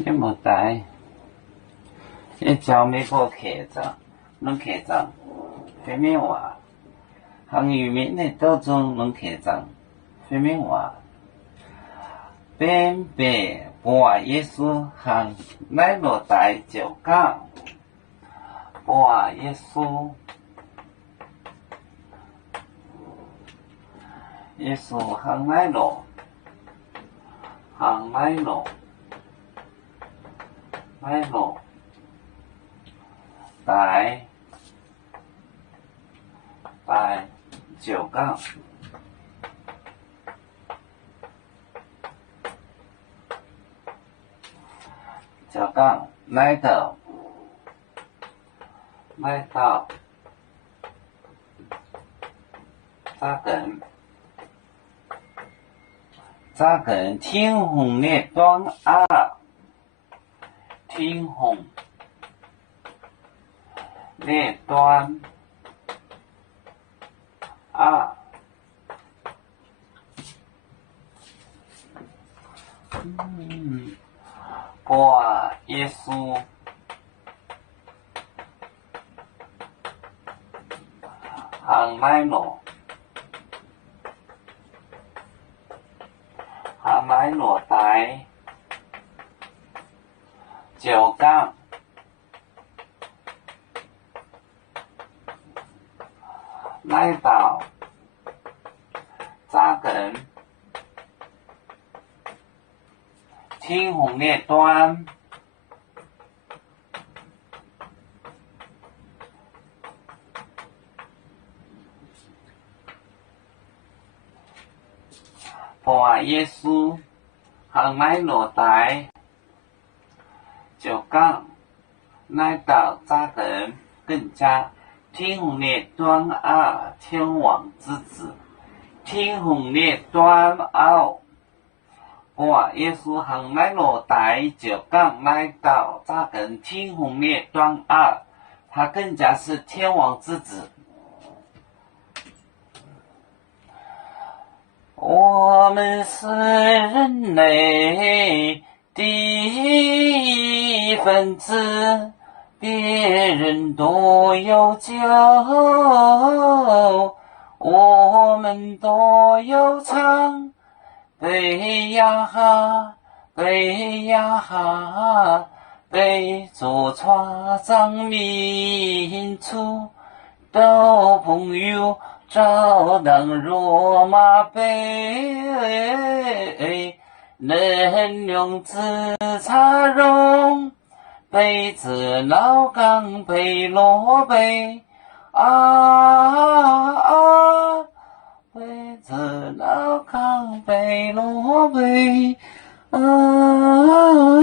你无台，你招美国客长，拢客长，非面话，行渔民的当中拢客长，非面话，边北播耶稣行来落台就讲，播耶稣，耶稣行来落，行来落。来落台就讲，就讲来到扎根天虹的端天虹的端播耶稣行来落，行来落台就讲。来到扎根天虹的端播耶稣行来落台就讲来到扎根更加天虹的端天王之子，天虹的端播耶稣行来落台就讲来到扎根天虹的端他更加是天王之子。我们是人类的一份子，别人都有酒，我们都有唱，悲呀哈，悲呀哈，悲做创伤民族的朋友。照当罗马杯，能用自茶容，杯子老钢杯罗杯杯子老钢杯罗杯